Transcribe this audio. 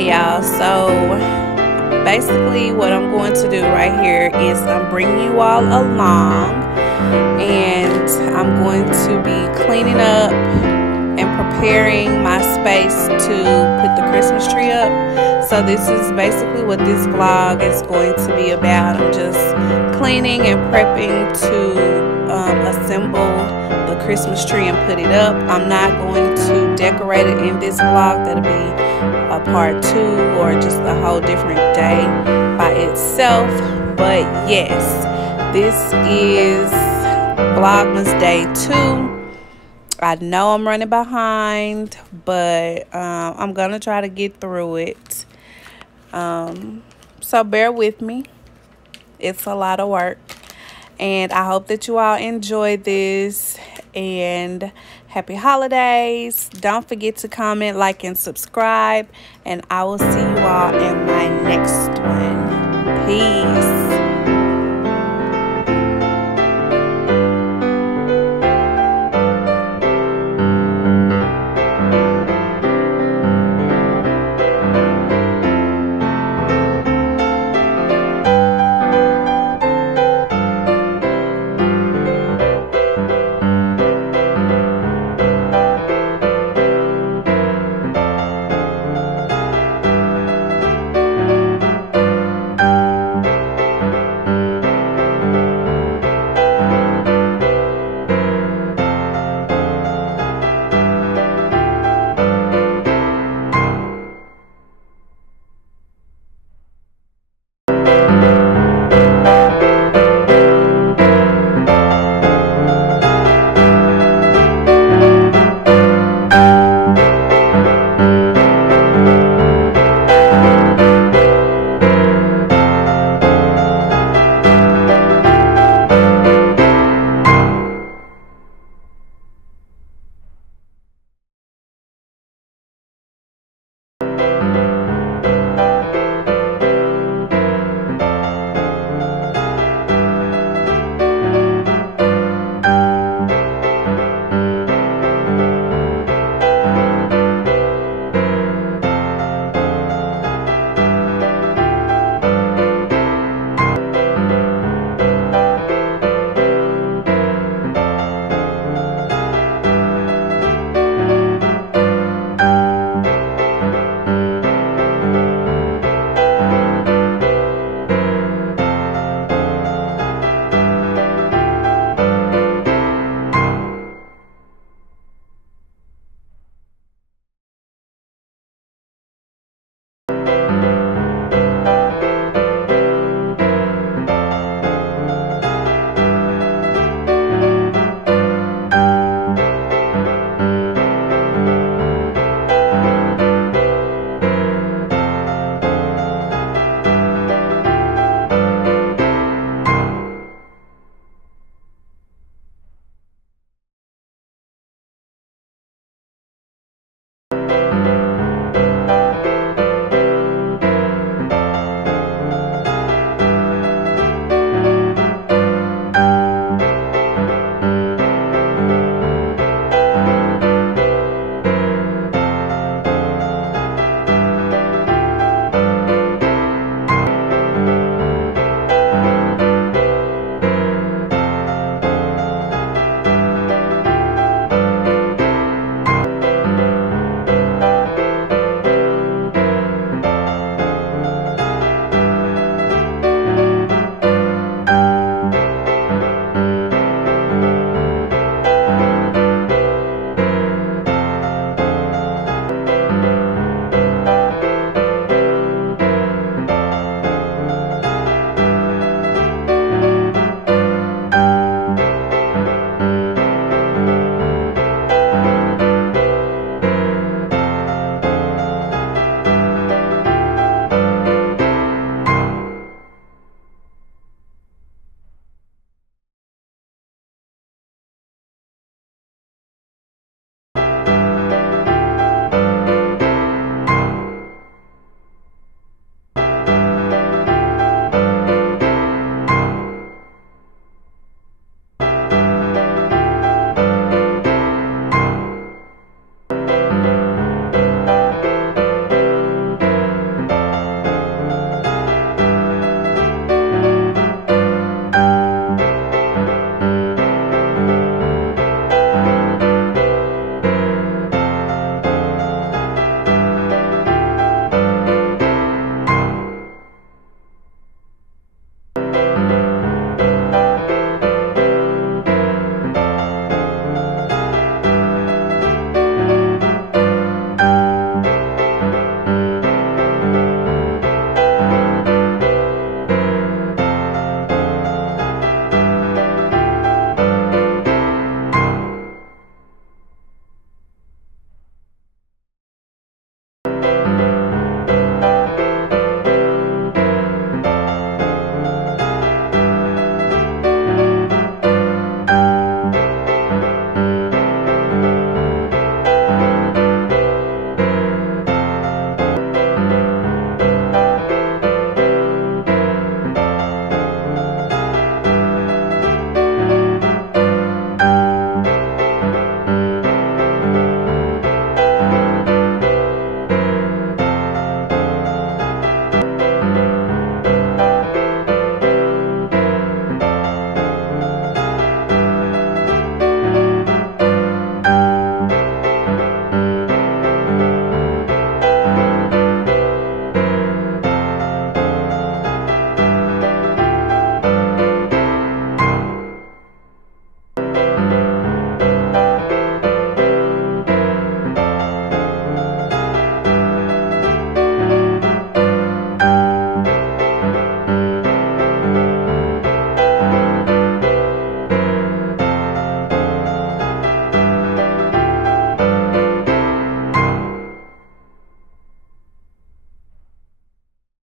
Okay, y'all, so basically what I'm going to do right here is I'm bringing you all along, and I'm going to be cleaning up and preparing my space to put the Christmas tree up. So this is basically what this vlog is going to be about. I'm just cleaning and prepping to assemble the Christmas tree and put it up. I'm not going to decorate it in this vlog. That'll be a part 2 or just a whole different day by itself. But yes, this is Vlogmas day 2. I know I'm running behind, but I'm gonna try to get through it. So bear with me. It's a lot of work, and I hope that you all enjoy this, and happy holidays. Don't forget to comment, like, and subscribe, and I will see you all in my next one. Peace.